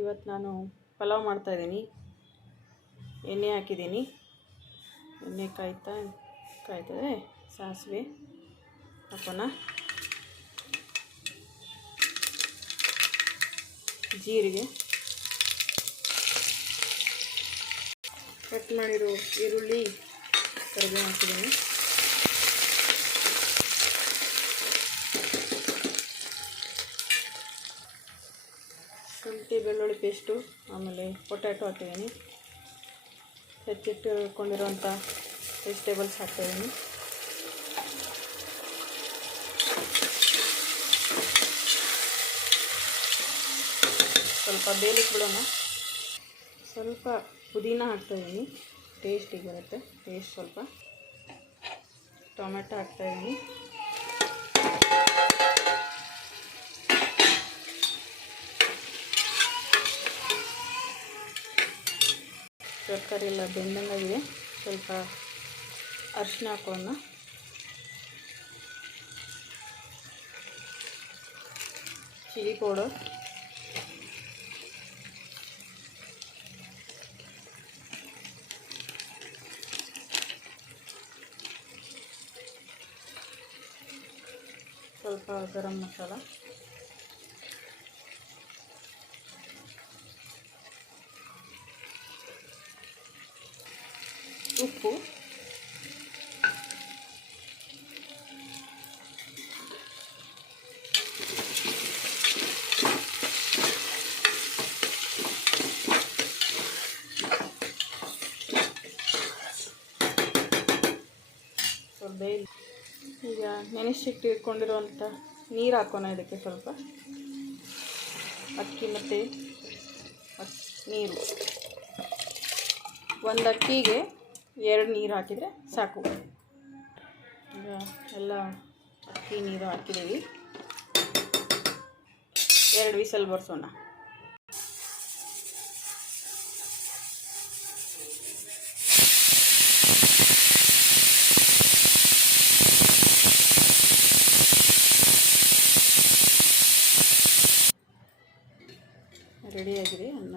ಇವತ್ತು ನಾನು ಪಲಾವ್ ಮಾಡ್ತಾಯಿದ್ದೀನಿ. ಎಣ್ಣೆ ಹಾಕಿದ್ದೀನಿ. ಎಣ್ಣೆ ಕಾಯ್ತದೆ. ಸಾಸಿವೆ ಹಾಕೋಣ. ಜೀರಿಗೆ, ಕಟ್ ಮಾಡಿರೋ ಈರುಳ್ಳಿ, ಕರಿಬೇವು ಹಾಕಿದ್ದೀನಿ. ಶುಂಠಿ ಬೆಳ್ಳುಳ್ಳಿ ಪೇಸ್ಟು, ಆಮೇಲೆ ಪೊಟ್ಯಾಟೊ ಹಾಕಿದ್ದೀನಿ. ಹೆಚ್ಚಿಟ್ಟುಕೊಂಡಿರುವಂಥ ವೆಜಿಟೇಬಲ್ಸ್ ಹಾಕ್ತಾಯಿದ್ದೀನಿ. ಸ್ವಲ್ಪ ಬೇಯಲಿಕ್ಕೆ ಬಿಡೋಣ. ಸ್ವಲ್ಪ ಪುದೀನ ಹಾಕ್ತಾಯಿದ್ದೀನಿ, ಟೇಸ್ಟಿಗೆ ಬರುತ್ತೆ. ಟೇಸ್ಟ್ ಸ್ವಲ್ಪ ಟೊಮೆಟೊ ಹಾಕ್ತಾಯಿದ್ದೀನಿ. ತರಕಾರಿ ಎಲ್ಲ ಬೆಂದಂಗಾಗಿದೆ. ಸ್ವಲ್ಪ ಅರಿಶಿನ ಹಾಕೋಣ. ಚಿಲ್ಲಿ ಪೌಡರ್, ಸ್ವಲ್ಪ ಗರಂ ಮಸಾಲ, ಉಪ್ಪು, ಸ್ವಲ್ಪ ಈಗ ನೆನೆಸಿಟ್ಟಿಟ್ಕೊಂಡಿರುವಂಥ ನೀರು ಹಾಕೋಣ. ಇದಕ್ಕೆ ಸ್ವಲ್ಪ ಅಕ್ಕಿ ಮತ್ತು ನೀರು, ಒಂದು ಅಕ್ಕಿಗೆ 2 ನೀರು ಹಾಕಿದರೆ ಸಾಕು. ಈಗ ಎಲ್ಲ ಅಕ್ಕಿ ನೀರು ಹಾಕಿದ್ದೀವಿ. 2 ವಿಸಲ್ ಬರ್ಸೋಣ. ರೆಡಿಯಾಗಿದೆ ಅನ್ನ.